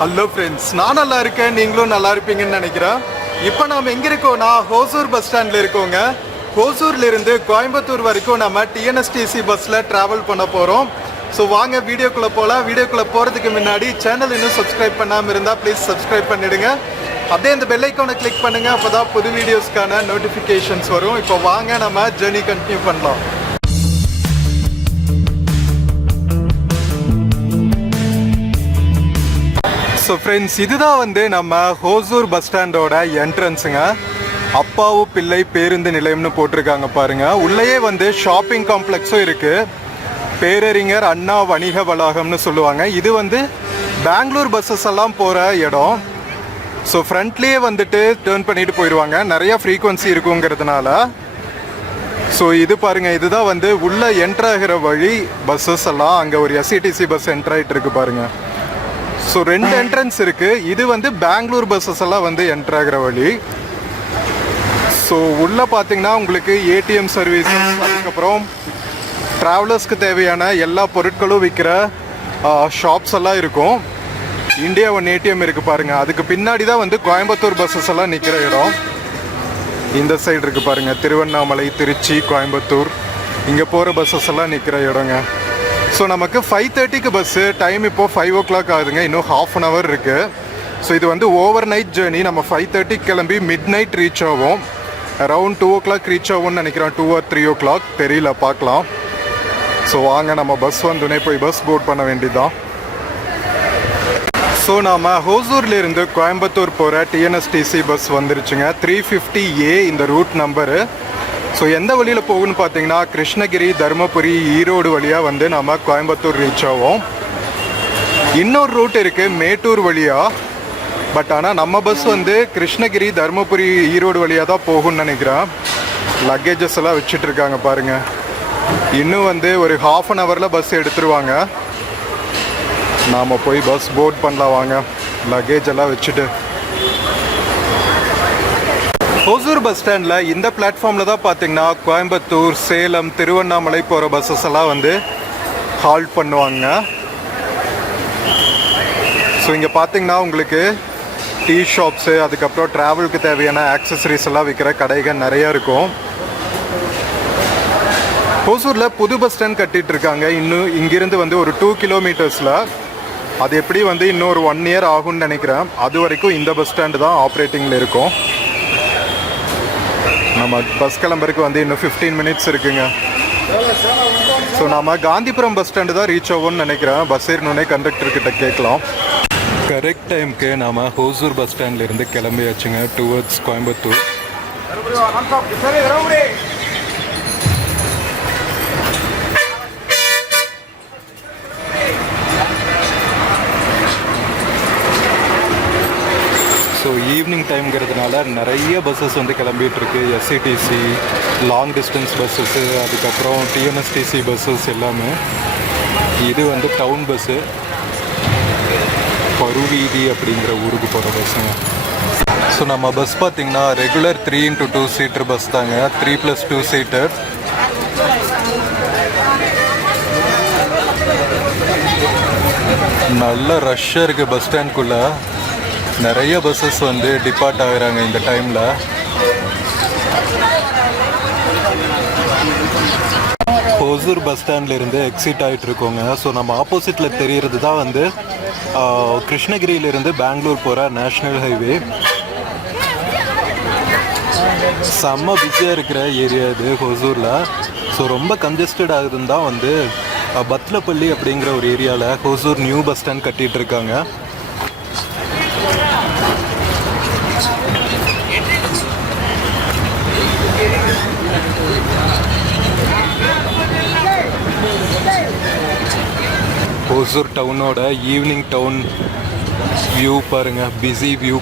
Hello friends, நான் நல்லா இருக்கேன், நீங்களும் நல்லா இருப்பீங்கன்னு நினைக்கிறேன். இப்போ நாம் எங்கே இருக்கோம்னா ஹோசூர் பஸ் ஸ்டாண்டில் இருக்கோங்க. ஹோசூர்லேருந்து கோயம்புத்தூர் வரைக்கும் நம்ம டிஎன்எஸ்டிசி பஸ்ஸில் ட்ராவல் பண்ண போகிறோம். ஸோ வாங்க வீடியோக்குள்ளே போகலாம். வீடியோக்குள்ளே போகிறதுக்கு முன்னாடி சேனல் இன்னும் சப்ஸ்கிரைப் பண்ணாமல் இருந்தால் ப்ளீஸ் சப்ஸ்கிரைப் பண்ணிவிடுங்க. அப்படியே இந்த பெல் ஐக்கானை கிளிக் பண்ணுங்கள், அப்போ தான் புது வீடியோஸ்க்கான நோட்டிஃபிகேஷன்ஸ் வரும். இப்போ வாங்க நம்ம ஜர்னி கண்டினியூ பண்ணலாம். ஸோ ஃப்ரெண்ட்ஸ், இதுதான் வந்து நம்ம ஹோசூர் பஸ் ஸ்டாண்டோட என்ட்ரன்ஸுங்க. அப்பாவு பிள்ளை பேருந்து நிலையம்னு போட்டிருக்காங்க பாருங்கள். உள்ளேயே வந்து ஷாப்பிங் காம்ப்ளெக்ஸும் இருக்குது. பேரறிஞர் அண்ணா வணிக வளாகம்னு சொல்லுவாங்க. இது வந்து பெங்களூர் பஸ்ஸஸ் எல்லாம் போகிற இடம். ஸோ ஃப்ரண்ட்லேயே வந்துட்டு டேர்ன் பண்ணிட்டு போயிடுவாங்க, நிறைய ஃப்ரீக்வன்சி இருக்குங்கிறதுனால. ஸோ இது பாருங்கள், இதுதான் வந்து உள்ளே என்ட்ராகிற வழி. பஸ்ஸஸ் எல்லாம் அங்கே ஒரு எஸ்இடிசி பஸ் என்ட்ராகிட்டு இருக்கு பாருங்கள். ஸோ 2 என்ட்ரன்ஸ் இருக்குது. இது வந்து பெங்களூர் பஸ்ஸஸ் எல்லாம் வந்து என்ட்ராகிற வழி. ஸோ உள்ளே பார்த்தீங்கன்னா உங்களுக்கு ஏடிஎம் சர்வீசஸ், அதுக்கப்புறம் ட்ராவலர்ஸ்க்கு தேவையான எல்லா பொருட்களும் விற்கிற ஷாப்ஸ் எல்லாம் இருக்கும். இந்தியா ஒன் ஏடிஎம் இருக்குது பாருங்கள். அதுக்கு பின்னாடி தான் வந்து கோயம்புத்தூர் பஸ்ஸஸ் எல்லாம் நிற்கிற இடம். இந்த சைடு இருக்குது பாருங்கள், திருவண்ணாமலை, திருச்சி, கோயம்புத்தூர், இங்கே போகிற பஸ்ஸஸ் எல்லாம் நிற்கிற இடங்க. ஸோ நமக்கு 5:30க்கு பஸ்ஸு. டைம் இப்போது 5 o'clock ஆகுதுங்க. இன்னும் ½ an hour இருக்குது. ஸோ இது வந்து ஓவர் நைட் ஜேர்னி. நம்ம 5:30 கிளம்பி மிட் நைட் ரீச் ஆகும். அரவுண்ட் 2 o'clock ரீச் ஆகும்னு நினைக்கிறேன். 2 or 3 o'clock தெரியல, பார்க்கலாம். ஸோ வாங்க நம்ம பஸ் வந்துனே போய் பஸ் போர்ட் பண்ண வேண்டியதுதான். ஸோ நாம் ஹோசூர்லேருந்து கோயம்புத்தூர் போகிற டிஎன்எஸ்டிசி பஸ் வந்துருச்சுங்க. 350A இந்த ரூட் நம்பரு. ஸோ எந்த வழியில் போகுன்னு பார்த்தீங்கன்னா கிருஷ்ணகிரி, தருமபுரி, ஈரோடு வழியாக வந்து நம்ம கோயம்புத்தூர் ரீச் ஆகும். இன்னொரு ரூட் இருக்குது மேட்டூர் வழியாக. பட் ஆனால் நம்ம பஸ் வந்து கிருஷ்ணகிரி, தருமபுரி, ஈரோடு வழியாக தான் போகும்னு நினைக்கிறேன். லக்கேஜஸ் எல்லாம் வச்சுட்டு இருக்காங்க பாருங்கள். இன்னும் வந்து ஒரு ½ an hourல பஸ் எடுத்துருவாங்க. நாம் போய் பஸ் போர்ட் பண்ணலாம் வாங்க, லக்கேஜ் எல்லாம் வச்சுட்டு. ஹோசூர் பஸ் ஸ்டாண்டில் இந்த பிளாட்ஃபார்மில் தான் பார்த்தீங்கன்னா கோயம்புத்தூர், சேலம், திருவண்ணாமலை போகிற பஸ்ஸஸ் எல்லாம் வந்து ஹால்ட் பண்ணுவாங்க. ஸோ இங்கே பார்த்தீங்கன்னா உங்களுக்கு டீ ஷாப்ஸு, அதுக்கப்புறம் ட்ராவலுக்கு தேவையான ஆக்சசரிஸ் எல்லாம் விற்கிற கடைகள் நிறையா இருக்கும். ஹோசூரில் புது பஸ் ஸ்டாண்ட் கட்டிகிட்டு இருக்காங்க. இன்னும் இங்கிருந்து வந்து ஒரு 2 kilometers. அது எப்படி வந்து இன்னும் ஒரு 1 year ஆகும்னு நினைக்கிறேன். அது வரைக்கும் இந்த பஸ் ஸ்டாண்டு தான் ஆப்ரேட்டிங்கில் இருக்கும். நம்ம பஸ் கிளம்புறதுக்கு வந்து இன்னும் 15 minutes இருக்குங்க. ஸோ நம்ம காந்திபுரம் பஸ் ஸ்டாண்டு தான் ரீச் ஆகும்னு நினைக்கிறேன். பஸ் ஏறினோடனே கண்டக்டர்கிட்ட கேட்கலாம். கரெக்ட் டைமுக்கு நாம் ஹோசூர் பஸ் ஸ்டாண்ட்லேருந்து கிளம்பியாச்சுங்க டுவர்ட்ஸ் கோயம்புத்தூர். ஸோ ஈவினிங் டைம்ங்கிறதுனால நிறைய பஸ்ஸஸ் வந்து கிளம்பிகிட்ருக்கு. எஸ்இடிசி, லாங் டிஸ்டன்ஸ் பஸ்ஸஸ்ஸு, அதுக்கப்புறம் டிஎன்எஸ்டிசி பஸ்ஸஸ் எல்லாமே. இது வந்து டவுன் பஸ்ஸு, பருவீதி அப்படிங்கிற ஊருக்கு போகிற பஸ்ஸுங்க. ஸோ நம்ம பஸ் பார்த்திங்கன்னா ரெகுலர் 3x2 seater பஸ் தாங்க, 3+2 seater. நல்ல ரஷ்ஷாக இருக்குது பஸ் ஸ்டாண்ட்குள்ளே. நிறைய பஸ்ஸஸ் வந்து டிபார்ட் ஆகுறாங்க இந்த டைமில். ஹோசூர் பஸ் ஸ்டாண்ட்லேருந்து எக்ஸிட் ஆகிட்டு இருக்கோங்க. ஸோ நம்ம ஆப்போசிட்டில் தெரிகிறது தான் வந்து கிருஷ்ணகிரியிலேருந்து பெங்களூர் போகிற நேஷ்னல் ஹைவே. செம்ம பிஸியாக இருக்கிற ஏரியா இது ஹோசூரில். ஸோ ரொம்ப கன்ஜஸ்டட் ஆகுதுன்னு தான் வந்து பத்லப்பள்ளி அப்படிங்கிற ஒரு ஏரியாவில் ஹோசூர் நியூ பஸ் ஸ்டாண்ட் கட்டிகிட்டு இருக்காங்க. ஹோசூர் டவுனோட ஈவினிங் டவுன் வியூ பாருங்கள், பிஸி வியூ.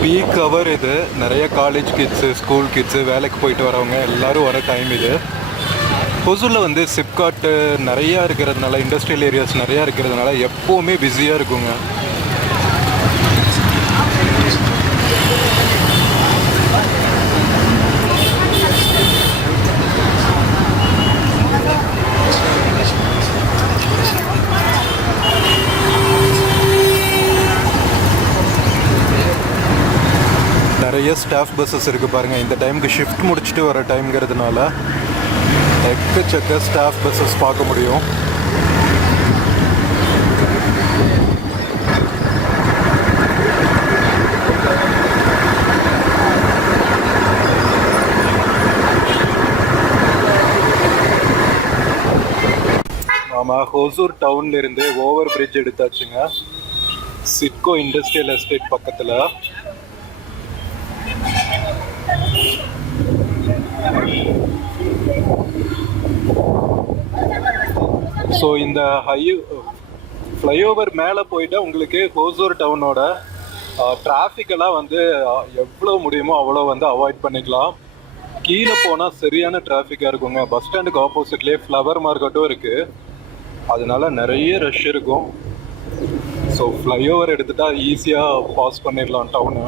பீக் ஹவர் இது. நிறைய காலேஜ் கிட்ஸு, ஸ்கூல் கிட்ஸு, வேலைக்கு போயிட்டு வரவங்க எல்லோரும் வர டைம் இது. ஹோசூரில் வந்து சிப்காட்டு நிறையா இருக்கிறதுனால, இண்டஸ்ட்ரியல் ஏரியாஸ் நிறையா இருக்கிறதுனால எப்போவுமே பிஸியாக இருக்குங்க. நிறைய ஸ்டாஃப் பஸ்ஸஸ் இருக்குது பாருங்கள். இந்த டைமுக்கு ஷிஃப்ட் முடிச்சுட்டு வர டைம்ங்கிறதுனால எக்கச்சக்க ஸ்டாஃப் பஸ்ஸஸ் பார்க்க முடியும். ஆமாம், ஹோசூர் டவுன்ல இருந்து ஓவர் பிரிட்ஜ் எடுத்தாச்சுங்க. சிட்கோ இண்டஸ்ட்ரியல் எஸ்டேட் பக்கத்தில். ஸோ இந்த ஃப்ளைஓவர் மேலே போயிட்டு உங்களுக்கு ஹோசூர் டவுனோட டிராஃபிக்கெல்லாம் வந்து எவ்வளோ முடியுமோ அவ்வளோ வந்து அவாய்ட் பண்ணிக்கலாம். கீழே போனால் சரியான டிராஃபிக்காக இருக்குங்க. பஸ் ஸ்டாண்டுக்கு ஆப்போசிட்லேயே ஃப்ளவர் மார்க்கெட்டும் இருக்குது, அதனால நிறைய ரஷ் இருக்கும். ஸோ ஃப்ளைஓவர் எடுத்துட்டா ஈஸியாக பாஸ் பண்ணிடலாம் டவுனு.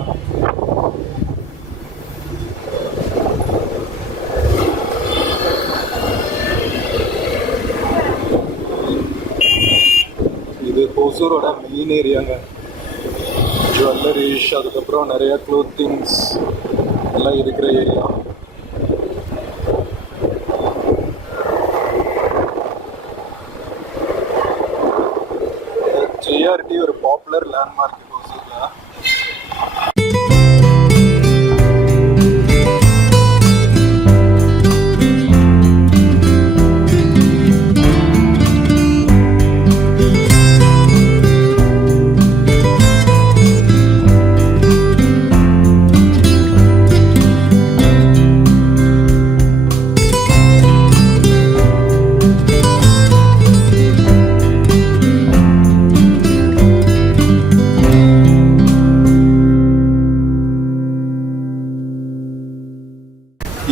இது ஹோசூரோட மெயின் ஏரியாங்க. ஜுவல்லரிஸ், அதுக்கப்புறம் நிறைய க்ளோத்திங்ஸ் எல்லாம் இருக்கிற ஏரியா. ஜிஆர்டி ஒரு பாப்புலர் லேண்ட்மார்க் ஹோசூர்ல.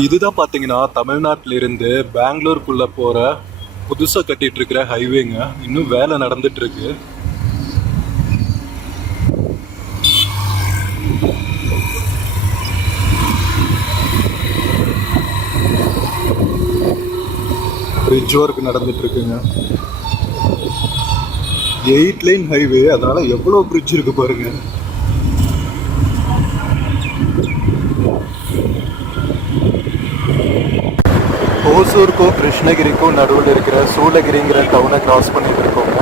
இதுதான் பார்த்தீங்கன்னா தமிழ்நாட்டில இருந்து பெங்களூருக்குள்ள போற புதுசாக கட்டிட்டு இருக்கிற ஹைவேங்க. இன்னும் வேலை நடந்துட்டு இருக்கு. பிரிட்ஜ் ஒர்க் நடந்துட்டு இருக்குங்க. 8 லைன் ஹைவே, அதனால எவ்வளோ பிரிட்ஜ் இருக்கு பாருங்க. ஹோசூருக்கும் கிருஷ்ணகிரிக்கும் நடுவில் இருக்கிற சூளகிரிங்கிற டவுனை கிராஸ் பண்ணிட்டு இருக்கோங்க.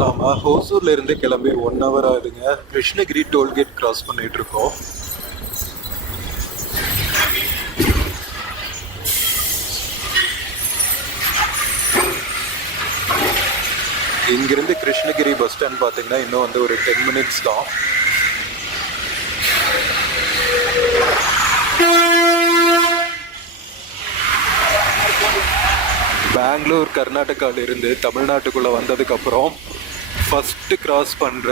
நாம ஹோசூர்ல இருந்து கிளம்பி 1 hour ஆகுதுங்க. கிருஷ்ணகிரி டோல்கேட் கிராஸ் பண்ணிட்டு இருக்கோம். இங்கிருந்து கிருஷ்ணகிரி பஸ் ஸ்டாண்ட் பார்த்தீங்கன்னா இன்னும் வந்து ஒரு 10 minutes தான். பெங்களூர் கர்நாடகால இருந்து தமிழ்நாட்டுக்குள்ள வந்ததுக்கு அப்புறம் ஃபர்ஸ்ட் கிராஸ் பண்ற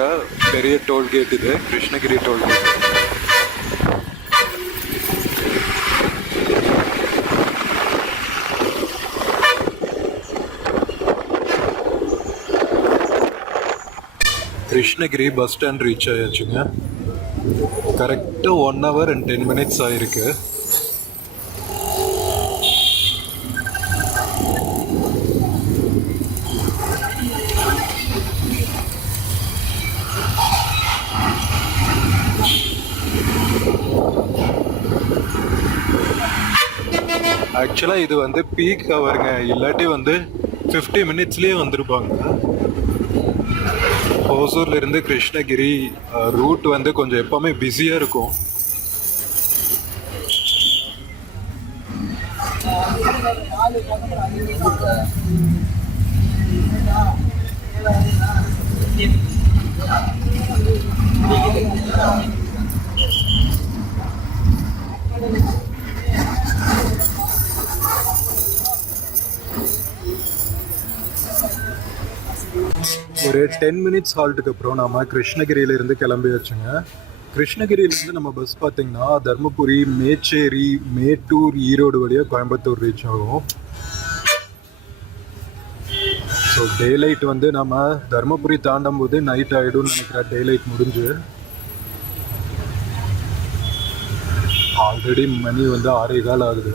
பெரிய டோல்கேட் இது, Krishnagiri toll gate. Krishnagiri bus stand reach ஆயாச்சுங்க. கரெக்டாக 1 hour and 10 minutes ஆயிருக்கு. ஆக்சுவலாக இது வந்து பீக் ஹவருங்க, இல்லாட்டி வந்து 50 minutesலேயே வந்திருப்பாங்க. ஹோசூர்ல இருந்து கிருஷ்ணகிரி ரூட் வந்து கொஞ்சம் எப்பவுமே பிஸியாக இருக்கும். ஒரு 10 மினிட்ஸ் ஹால்ட்டுக்கு அப்புறம் நம்ம கிருஷ்ணகிரியிலேருந்து கிளம்பியாச்சுங்க. கிருஷ்ணகிரியிலேருந்து நம்ம பஸ் பார்த்தீங்கன்னா தருமபுரி, மேச்சேரி, மேட்டூர், ஈரோடு வழியாக கோயம்புத்தூர் ரீச் ஆகும். ஸோ டே லைட் வந்து நம்ம தருமபுரி தாண்டும் போது நைட் ஆகிடும்னு நினைக்கிறேன். டே லைட் முடிஞ்சு ஆல்ரெடி மணி வந்து 6:15 ஆகுது.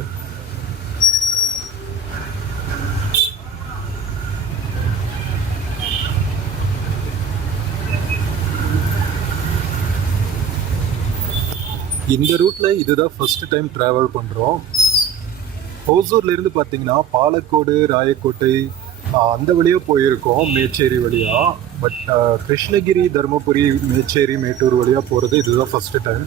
இந்த ரூட்டில் இதுதான் ஃபர்ஸ்ட் டைம் ட்ராவல் பண்ணுறோம். ஹோசூர்லேருந்து பார்த்தீங்கன்னா பாலக்கோடு, ராயக்கோட்டை அந்த வழியாக போயிருக்கோம், மேச்சேரி வழியாக. பட் கிருஷ்ணகிரி, தருமபுரி, மேச்சேரி, மேட்டூர் வழியாக போகிறது இதுதான் ஃபஸ்ட்டு டைம்.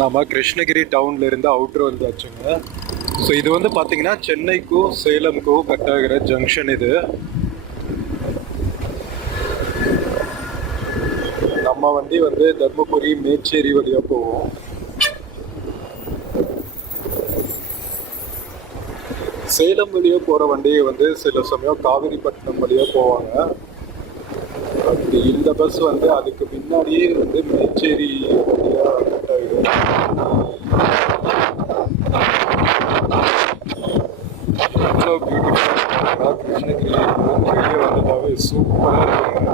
நம்ம கிருஷ்ணகிரி டவுன்ல இருந்து அவுட்ரு வந்தாச்சுங்க. ஸோ இது வந்து பார்த்தீங்கன்னா சென்னைக்கும் சேலமுக்கும் கட் ஆகிற ஜங்ஷன் இது. நம்ம வண்டி வந்து தர்மபுரி, மேச்சேரி வழியாக போவோம். சேலம் வழியாக போகிற வண்டியை வந்து சில சமயம் காவிரிப்பட்டினம் வழியாக போவாங்க. இந்த பஸ் வந்து அதுக்கு முன்னாடியே வந்து மேச்சேரி வழியாக கட் ஆகிடும். எவ்வளோ பியூட்டிஃபுல்லாக கிருஷ்ணகிரி வெளியே வந்துட்டாவே சூப்பராக இருக்குங்க.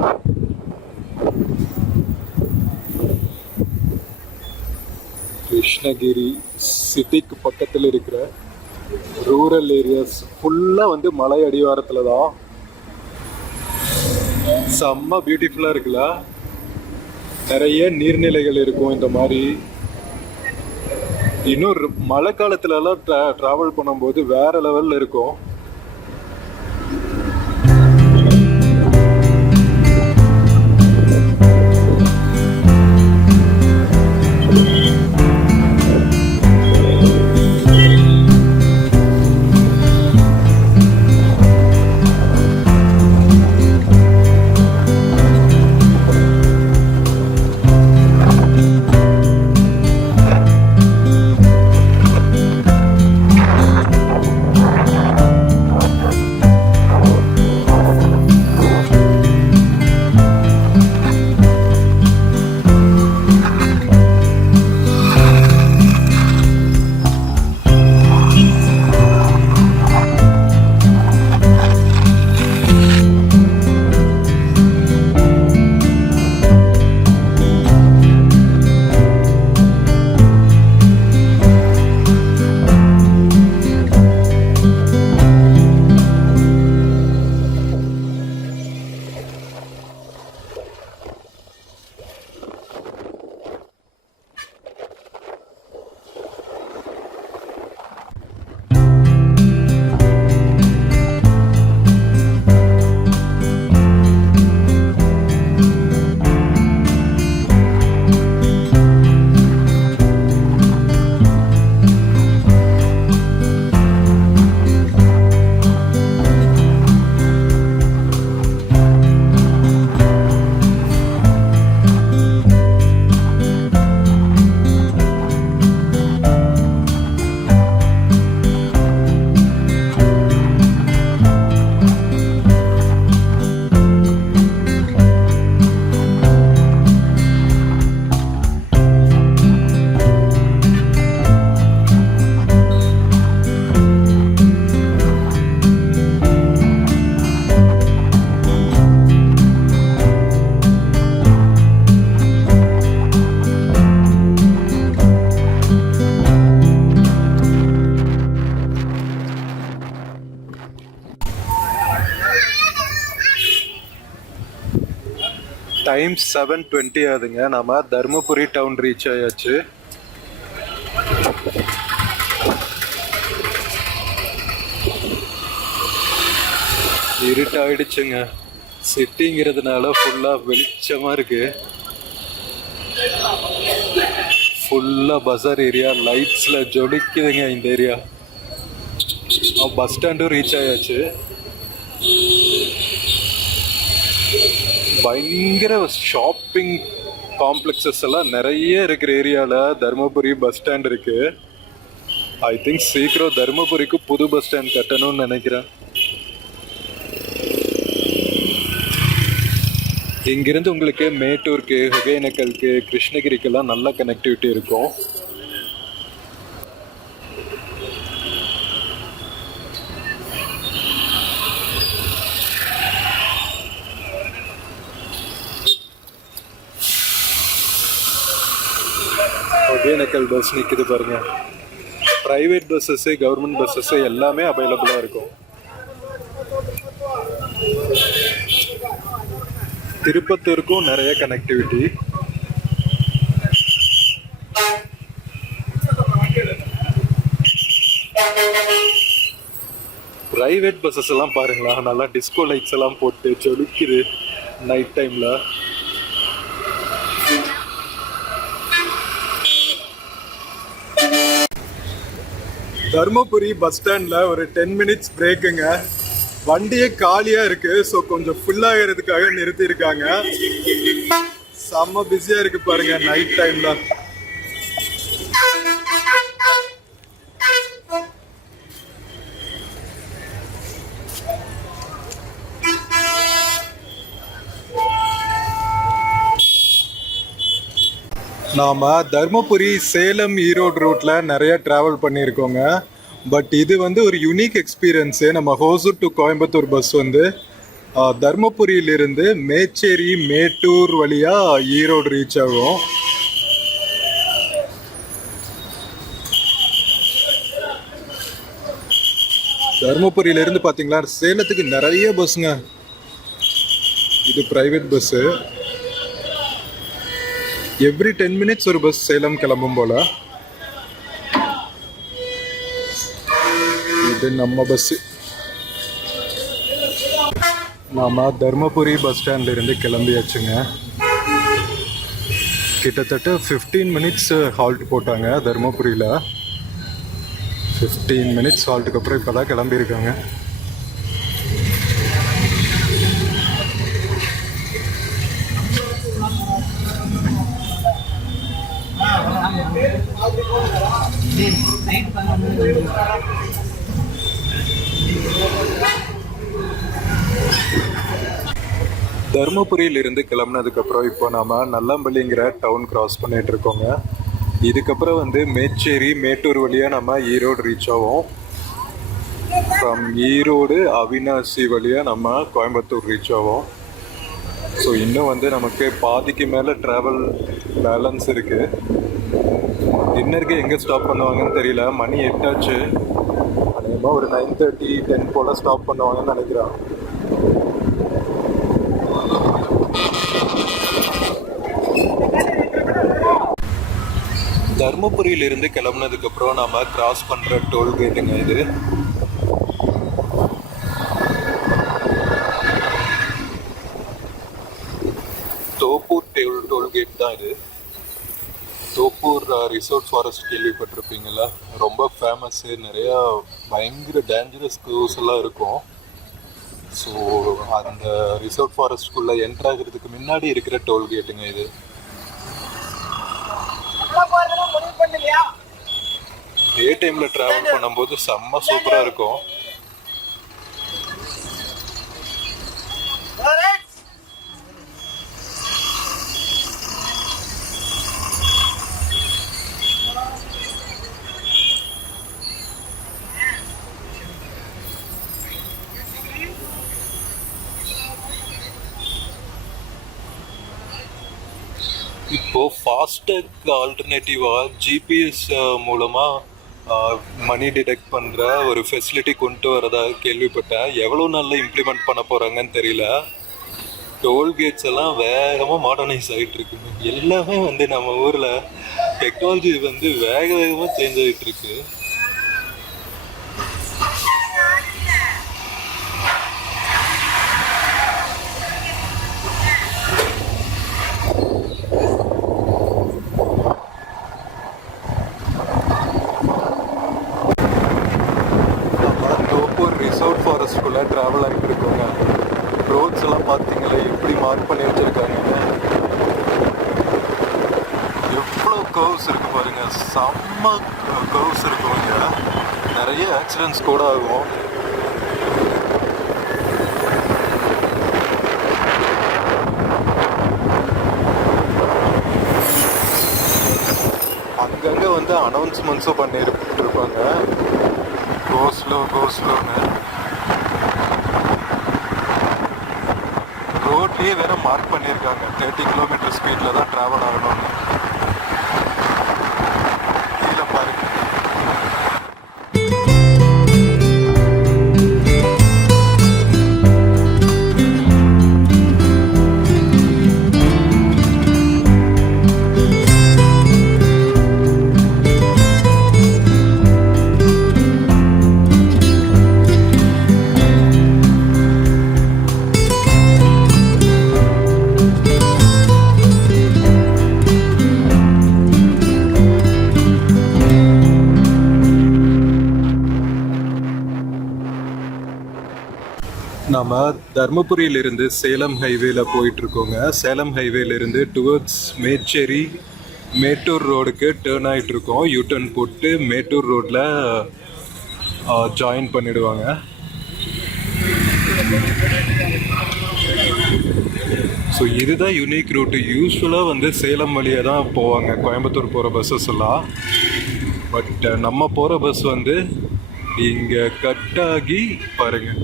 கிருஷ்ணகிரி சிட்டிக்கு பக்கத்தில் இருக்கிற ரூரல் ஏரியாஸ் ஃபுல்லாக வந்து மலை அடிவாரத்தில் தான். செம்ம பியூட்டிஃபுல்லாக இருக்குல்ல. நிறைய நீர்நிலைகள் இருக்கும் இந்த மாதிரி. இன்னும் மழை காலத்துலலாம் ட்ராவல் பண்ணும்போது வேற லெவலில் இருக்கும். டைம் 7:20 ஆகுதுங்க. நம்ம தர்மபுரி டவுன் ரீச் ஆயாச்சு. இருட்டாயிடுச்சுங்க. சிட்டிங்கிறதுனால ஃபுல்லா வெளிச்சமா இருக்கு. ஃபுல்லா பஸார் ஏரியா, லைட்ஸ்ல ஜொலிக்குதுங்க இந்த ஏரியா. பஸ் ஸ்டாண்டும் ரீச் ஆயாச்சு. பயங்கர ஷாப்பிங் காம்ப்ளெக்ஸஸ் எல்லாம் நிறைய இருக்கிற ஏரியாவில் தருமபுரி பஸ் ஸ்டாண்ட் இருக்கு. ஐ திங்க் சீக்கிரம் தருமபுரிக்கு புது பஸ் ஸ்டாண்ட் கட்டணும்னு நினைக்கிறேன். இங்கிருந்து உங்களுக்கு மேட்டூருக்கு, ஒகேனக்கலுக்கு, கிருஷ்ணகிரிக்கெல்லாம் நல்ல கனெக்டிவிட்டி இருக்கும். ஒகேனக்கல் பஸ் நிற்குது பாருங்க. ப்ரைவேட் பஸ்ஸஸ்ஸு, கவர்மெண்ட் பஸ்ஸஸ்ஸு எல்லாமே அவைலபிளாக இருக்கும். திருப்பத்தூருக்கும் நிறைய கனெக்டிவிட்டி. ப்ரைவேட் பஸ்ஸஸ் எல்லாம் பாருங்களா, நல்லா டிஸ்கோ லைட்ஸ் எல்லாம் போட்டு ஜொலிக்குது நைட் டைம்ல. தருமபுரி பஸ் ஸ்டாண்ட்ல ஒரு 10 மினிட்ஸ் பிரேக்குங்க. வண்டியே காலியா இருக்கு. ஸோ கொஞ்சம் ஃபுல் ஆகிறதுக்காக நிறுத்தி இருக்காங்க. செம்ம பிஸியா இருக்கு பாருங்க நைட் டைம்ல. நாம் தருமபுரி, சேலம், ஈரோடு ரூட்டில் நிறைய ட்ராவல் பண்ணியிருக்கோங்க. பட் இது வந்து ஒரு யூனிக் எக்ஸ்பீரியன்ஸு. நம்ம ஹோசூர் டு கோயம்புத்தூர் பஸ் வந்து தருமபுரியிலிருந்து மேச்சேரி, மேட்டூர் வழியாக ஈரோடு ரீச் ஆகும். தருமபுரியிலேருந்து பார்த்தீங்களா சேலத்துக்கு நிறைய பஸ்ஸுங்க. இது ப்ரைவேட் பஸ்ஸு. எவ்ரி 10 மினிட்ஸ் ஒரு பஸ் சேலம் கிளம்பும் போல. இது நம்ம பஸ்ஸு. நாம தர்மபுரி பஸ் ஸ்டாண்ட்ல இருந்து கிளம்பியாச்சுங்க. கிட்டத்தட்ட 15 மினிட்ஸ் ஹால்ட் போட்டாங்க தர்மபுரியில். 15 மினிட்ஸ் ஹால்ட்டுக்கு அப்புறம் இப்போ தான் கிளம்பியிருக்காங்க. தருமபுரியிலிருந்து கிளம்புனதுக்கப்புறம் இப்போ நாம் நல்லம்பள்ளிங்கிற டவுன் கிராஸ் பண்ணிட்டு இருக்கோங்க. இதுக்கப்புறம் வந்து மேச்சேரி, மேட்டூர் வழியாக நம்ம ஈரோடு ரீச் ஆகும். ஃப்ரம் ஈரோடு அவினாசி வழியாக நம்ம கோயம்புத்தூர் ரீச் ஆகும். ஸோ இன்னும் வந்து நமக்கு பாதிக்கு மேலே ட்ராவல் பேலன்ஸ் இருக்குது. டின்னருக்கு எங்கே ஸ்டாப் பண்ணுவாங்கன்னு தெரியல. மணி 8 ஆச்சு. அதிகமாக ஒரு 9:30, 10 போல் ஸ்டாப் பண்ணுவாங்கன்னு நினைக்கிறேன். தர்மபுரியிலிருந்து கிளம்புனதுக்கப்புறம் நாம் கிராஸ் பண்ணுற டோல்கேட்டுங்க இது. தோப்பூர் டோல்கேட் தான் இது. தோப்பூர் ரிசோர்ட் ஃபாரஸ்ட் கேள்விப்பட்டிருப்பீங்களா? ரொம்ப ஃபேமஸ்ஸு. நிறையா பயங்கர டேஞ்சரஸ் க்ரூஸ் எல்லாம் இருக்கும். ஸோ அந்த ரிசோர்ட் ஃபாரஸ்ட்குள்ளே என்ட்ரு ஆகிறதுக்கு முன்னாடி இருக்கிற டோல்கேட்டுங்க இது. டே டைமில் ட்ராவல் பண்ணும்போது செம்ம சூப்பராக இருக்கும். இப்போது ஃபாஸ்டேக் ஆல்டர்னேட்டிவாக ஜிபிஎஸ் மூலமாக மணி டிடெக்ட் பண்ணுற ஒரு ஃபெசிலிட்டி கொண்டு வரதாக கேள்விப்பட்டேன். எவ்வளோ நாளில் இம்ப்ளிமெண்ட் பண்ண போகிறாங்கன்னு தெரியல. டோல்கேட்ஸ் எல்லாம் வேகமாக மாடர்னைஸ் ஆகிட்டு இருக்குங்க. எல்லாமே வந்து நம்ம ஊரில் டெக்னாலஜி வந்து வேகமாக சேஞ்ச் ஆகிட்டுருக்கு. ஃபாரஸ்ட்குள்ளே ட்ராவல் ஆகிட்டு இருக்கோங்க. ரோட்ஸ் எல்லாம் பார்த்தீங்களா எப்படி மார்க் பண்ணி வச்சுருக்காங்க. எவ்வளோ கர்வ்ஸ் இருக்குது பாருங்கள், செம்ம கர்வ்ஸ் இருக்குங்க. நிறைய ஆக்சிடென்ட்ஸ் கூட ஆகும். அங்கங்கே வந்து அனௌன்ஸ்மெண்ட்ஸும் பண்ணிட்டு இருப்பாங்க, கோ ஸ்லோன்னு. ரோட்லேயே வேற மார்க் பண்ணியிருக்காங்க 30 கிலோமீட்டர் ஸ்பீடில் தான் ட்ராவல் ஆகணும்னு. கீழே பாருங்க. நம்ம தர்மபுரியிலிருந்து சேலம் ஹைவேல போயிட்டு இருக்கோங்க. சேலம் ஹைவேலேருந்து டுவர்ட்ஸ் மேச்சேரி மேட்டூர் ரோடுக்கு டேர்ன் ஆகிட்டு இருக்கோம். யூடர்ன் போட்டு மேட்டூர் ரோட்டில் ஜாயின் பண்ணிடுவாங்க. ஸோ இதுதான் யூனிக் ரூட்டு. யூஸ்வலாக வந்து சேலம் வழியாக தான் போவாங்க கோயம்புத்தூர் போகிற பஸ்ஸஸ் எல்லாம். பட் நம்ம போகிற பஸ் வந்து இங்கே கட் ஆகி பாருங்கள்,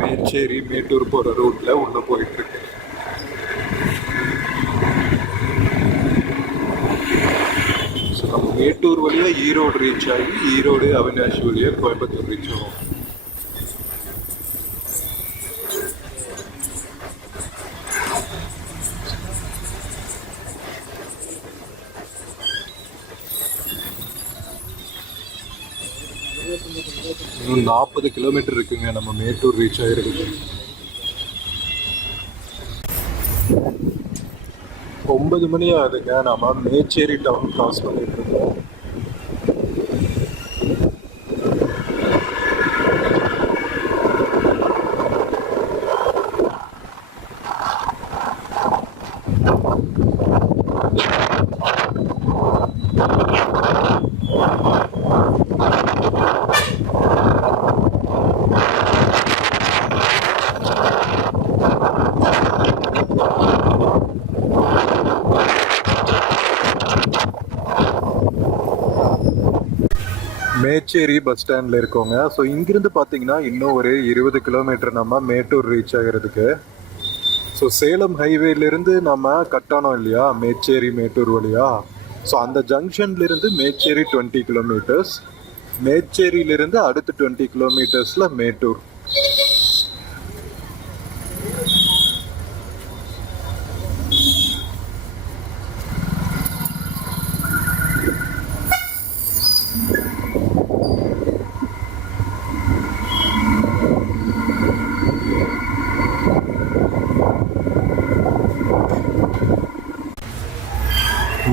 மேச்சேரி மேட்டூர் போகிற ரூட்டில் உள்ளே போயிட்டுருக்கு. ஸோ நம்ம மேட்டூர் வழியாக ஈரோடு ரீச் ஆகி ஈரோடு அவினாஷி வழியாக கோயம்புத்தூர் ரீச் ஆகும். இன்னும் 40 கிலோமீட்டர் இருக்குங்க நம்ம மேட்டூர் ரீச் ஆகிருக்கு. 9 மணி ஆகுதுங்க. நம்ம மேச்சேரி டவுன் கிராஸ் பண்ணிட்டு இருக்கோம். மேச்சேரி பஸ் ஸ்டாண்டில் இருக்கோங்க. ஸோ இங்கிருந்து பார்த்தீங்கன்னா இன்னும் ஒரு 20 கிலோமீட்டர் நம்ம மேட்டூர் ரீச் ஆகிறதுக்கு. ஸோ சேலம் ஹைவேலேருந்து நம்ம கட்டானோம் இல்லையா மேச்சேரி மேட்டூர் வழியா. ஸோ அந்த ஜங்ஷன்லேருந்து மேச்சேரி 20 கிலோமீட்டர்ஸ், மேச்சேரியிலிருந்து அடுத்து 20 கிலோமீட்டர்ஸில் மேட்டூர்.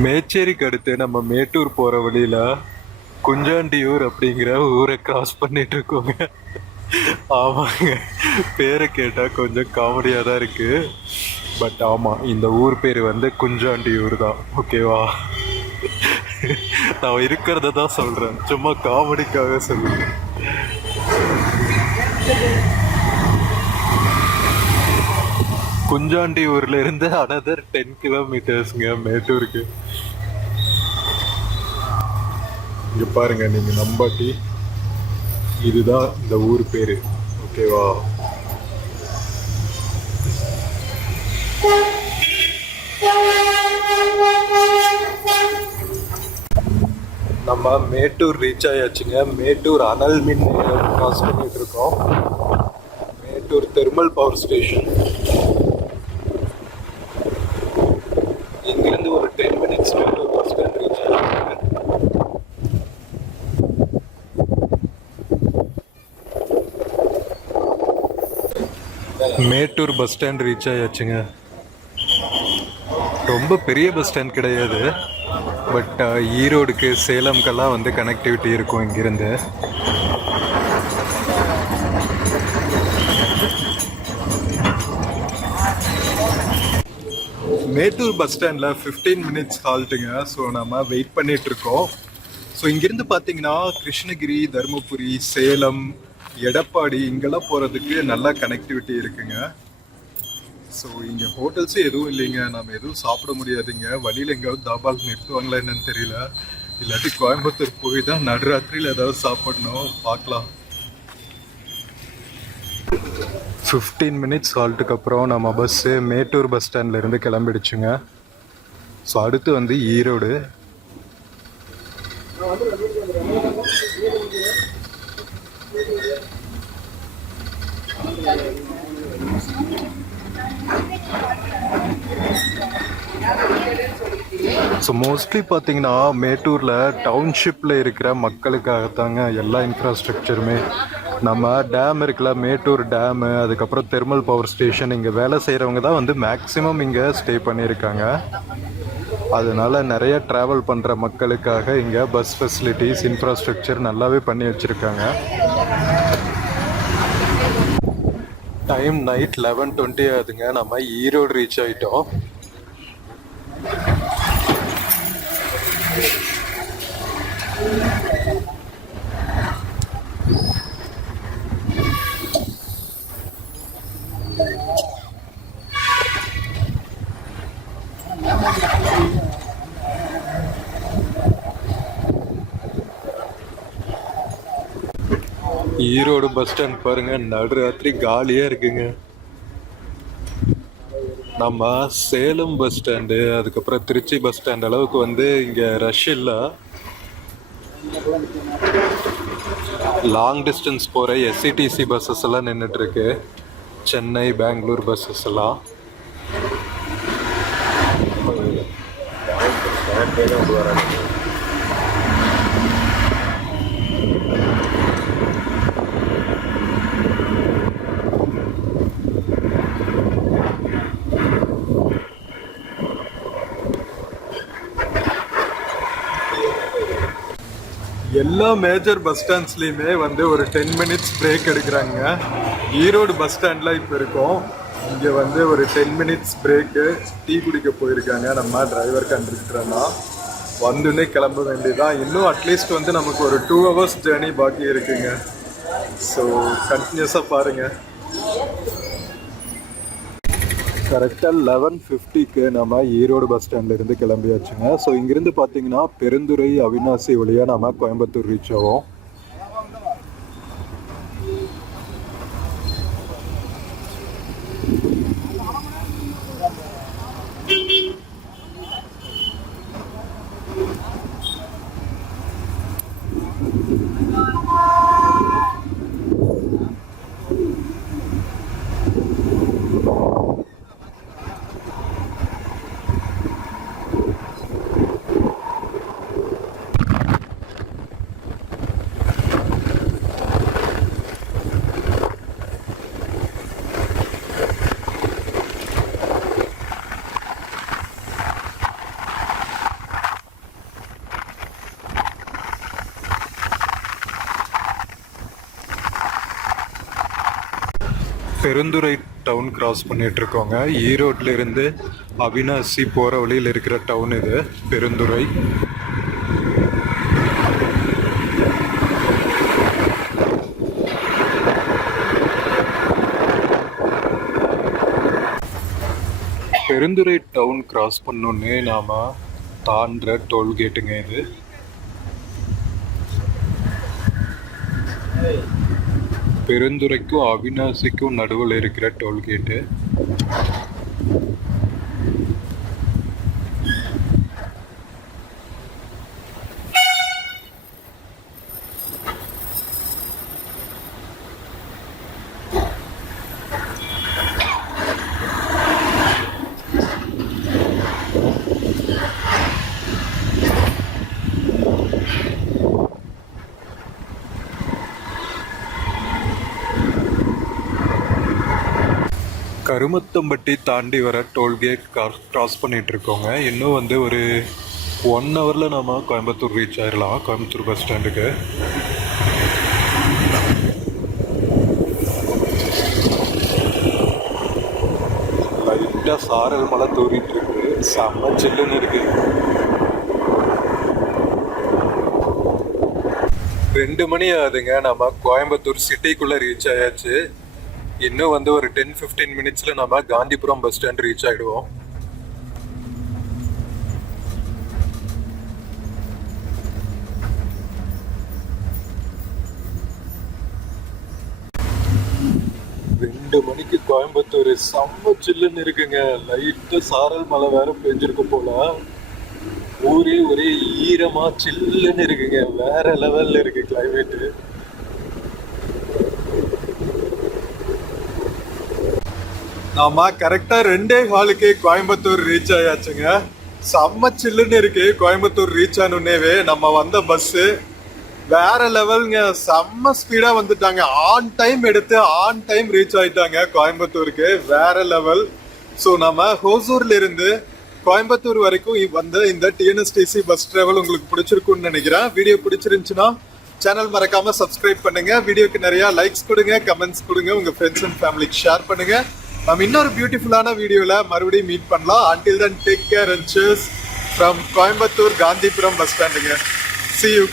மேச்சேரிக்கு அடுத்து நம்ம மேட்டூர் போகிற வழியில் குஞ்சாண்டியூர் அப்படிங்கிற ஊரை கிராஸ் பண்ணிட்டு இருக்கோங்க. ஆமாங்க, பேரை கேட்டால் கொஞ்சம் காமெடியாக தான் இருக்குது. பட் ஆமாம், இந்த ஊர் பேர் வந்து குஞ்சாண்டியூர் தான். ஓகேவா, நான் இருக்கிறத தான் சொல்கிறேன், சும்மா காமெடிக்காக சொல்லுவேன். குஞ்சாண்டியூர்ல இருந்து அனதர் 10 கிலோமீட்டர்ஸ்ங்க மேட்டூருக்கு. இங்க பாருங்க, நீங்க நம்பாட்டி இதுதான் இந்த ஊர் பேரு. ஓகேவா, நம்ம மேட்டூர் ரீச் ஆயாச்சுங்க. மேட்டூர் அனல் மின் கிராஸ் பண்ணிட்டு இருக்கோம். Mettur thermal power station. இங்கிருந்து ஒரு 10 minutes Mettur bus stand reach ஆகிடுங்க. மேட்டூர் பஸ் ஸ்டாண்ட் ரீச் ஆயாச்சுங்க. ரொம்ப பெரிய பஸ் ஸ்டாண்ட் கிடையாது, பட் ஈரோடுக்கு சேலம்க்கெல்லாம் வந்து கனெக்டிவிட்டி இருக்கும் இங்கிருந்து. மேட்டூர் பஸ் ஸ்டாண்டில் 15 மினிட்ஸ் ஹால்ட்டுங்க. ஸோ நம்ம வெயிட் பண்ணிட்டு இருக்கோம். ஸோ இங்கேருந்து பார்த்தீங்கன்னா கிருஷ்ணகிரி, தருமபுரி, சேலம், எடப்பாடி இங்கெல்லாம் போகிறதுக்கு நல்ல கனெக்டிவிட்டி இருக்குங்க. ஸோ இங்கே ஹோட்டல்ஸு எதுவும் இல்லைங்க, நம்ம எதுவும் சாப்பிட முடியாதுங்க. வழியில் எங்கேயாவது தாபால் நிறுத்துவாங்களா என்னன்னு தெரியல. இல்லாட்டி கோயம்புத்தூர் போய் தான் நடுராத்திரியில் ஏதாவது சாப்பிடணும், பார்க்கலாம். 15 மினிட்ஸ் ஹால்ட்டுக்கு அப்புறம் நம்ம பஸ்ஸு மேட்டூர் பஸ் ஸ்டாண்ட்லேருந்து கிளம்பிடுச்சுங்க. ஸோ அடுத்து வந்து ஈரோடு. ஸோ மோஸ்ட்லி பார்த்தீங்கன்னா மேட்டூரில் டவுன்ஷிப்பில் இருக்கிற மக்களுக்காகத்தாங்க எல்லா இன்ஃப்ராஸ்ட்ரக்சருமே. நம்ம டேம் இருக்குல்ல, மேட்டூர் டேமு, அதுக்கப்புறம் தெர்மல் பவர் ஸ்டேஷன், இங்கே வேலை செய்கிறவங்க தான் வந்து மேக்ஸிமம் இங்கே ஸ்டே பண்ணியிருக்காங்க. அதனால் நிறைய ட்ராவல் பண்ணுற மக்களுக்காக இங்கே பஸ் ஃபெசிலிட்டிஸ், இன்ஃப்ராஸ்ட்ரக்சர் நல்லாவே பண்ணி வச்சுருக்காங்க. டைம் நைட் 11:20 ஆகுதுங்க. நம்ம ஈரோடு ரீச் ஆகிட்டோம். ஈரோடு பஸ் ஸ்டாண்ட் பாருங்க, நடுராத்திரி காலியா இருக்குங்க. நம்ம சேலம் பஸ் ஸ்டாண்டு, அதுக்கப்புறம் திருச்சி பஸ் ஸ்டாண்ட் அளவுக்கு வந்து இங்க ரஷ் இல்லை. லாங் டிஸ்டன்ஸ் போகிற எஸ்சிடிசி பஸ்ஸஸ் எல்லாம் நின்றுட்டு இருக்கு. சென்னை, பெங்களூர் பஸ்ஸஸ் எல்லாம். எல்லா மேஜர் பஸ் ஸ்டாண்ட்ஸ்லேயுமே வந்து ஒரு 10 மினிட்ஸ் பிரேக் எடுக்கிறாங்க. ஈரோடு பஸ் ஸ்டாண்டில் இப்போ இருக்கோம். இங்கே வந்து ஒரு 10 மினிட்ஸ் பிரேக்கு, டீ குடிக்க போயிருக்காங்க நம்ம டிரைவர் கண்டக்டர்லாம். வந்துன்னே கிளம்ப வேண்டியதான். இன்னும் அட்லீஸ்ட் வந்து நமக்கு ஒரு 2 ஹவர்ஸ் ஜேர்னி பாக்கி இருக்குங்க. ஸோ கண்டினியூஸாக பாருங்கள். கரெக்டாக 11:50க்கு நம்ம ஈரோடு பஸ் ஸ்டாண்ட்லேருந்து கிளம்பியாச்சுங்க. ஸோ இங்கேருந்து பார்த்தீங்கன்னா பெருந்துறை, அவினாசி வழியாக நம்ம கோயம்புத்தூர் ரீச் ஆகும். பெருந்துறை டவுன் கிராஸ் பண்ணிட்டு இருக்கோங்க. ஈரோட்ல இருந்து அவினாசி போகிற வழியில் இருக்கிற டவுன் இது பெருந்துறை. பெருந்துறை டவுன் கிராஸ் பண்ணோன்னே நாம் தாண்டுற டோல்கேட்டுங்க இது. பெருந்துறைக்கும் அவினாசிக்கும் நடுவில் இருக்கிற டோல்கேட்டு. கருமத்தம்பட்டி தாண்டி வர டோல்கேட் கிராஸ் பண்ணிட்டு இருக்கோங்க. இன்னும் வந்து ஒரு 1 ஹவரில் நம்ம கோயம்புத்தூர் ரீச் ஆயிடலாம், கோயம்புத்தூர் பஸ் ஸ்டாண்டுக்கு. லைட்டாக சாரல் மழை தூரிட்டு இருக்கு. செம்ம சில்லுன்னு இருக்கு. 2 மணி ஆகுதுங்க. நம்ம கோயம்புத்தூர் சிட்டிக்குள்ள ரீச் ஆயாச்சு. இன்னும் வந்து ஒரு 10-15 மினிட்ஸ்ல நம்ம காந்திபுரம் பஸ் ஸ்டாண்ட் ரீச் ஆயிடுவோம். ரெண்டு மணிக்கு கோயம்புத்தூர் செம்ம சில்லுன்னு இருக்குங்க. லைட்டா சாரல் மழை வேற பெஞ்சிருக்கு போல. ஊரே ஒரே ஈரமா சில்லுன்னு இருக்குங்க. வேற லெவல்ல இருக்கு கிளைமேட். நாம கரெக்டா 2:15 கோயம்புத்தூர் ரீச் ஆயாச்சுங்க. செம்ம சில்லுன்னு இருக்கு. கோயம்புத்தூர் ரீச் ஆனோடனேவே நம்ம வந்த பஸ் வேற லெவல்ங்க. செம்ம ஸ்பீடா வந்துட்டாங்க. ஆன் டைம் எடுத்து ஆன் டைம் ரீச் ஆயிட்டாங்க கோயம்புத்தூருக்கு. வேற லெவல். ஸோ நம்ம ஹோசூர்ல இருந்து கோயம்புத்தூர் வரைக்கும் வந்த இந்த டிஎன்எஸ்டிசி பஸ் டிராவல் உங்களுக்கு பிடிச்சிருக்கும்னு நினைக்கிறேன். வீடியோ பிடிச்சிருந்துச்சுன்னா சேனல் மறக்காம சப்ஸ்கிரைப் பண்ணுங்க. வீடியோக்கு நிறைய லைக்ஸ் கொடுங்க, கமெண்ட்ஸ் கொடுங்க, உங்க ஃப்ரெண்ட்ஸ் அண்ட் ஃபேமிலிக்கு ஷேர் பண்ணுங்க. நம்ம இன்னொரு பியூட்டிஃபுல்லான வீடியோல மறுபடியும் மீட் பண்ணலாம். until then take care and cheers from Coimbatore Gandhipuram bus ஸ்டாண்டுங்க. See you.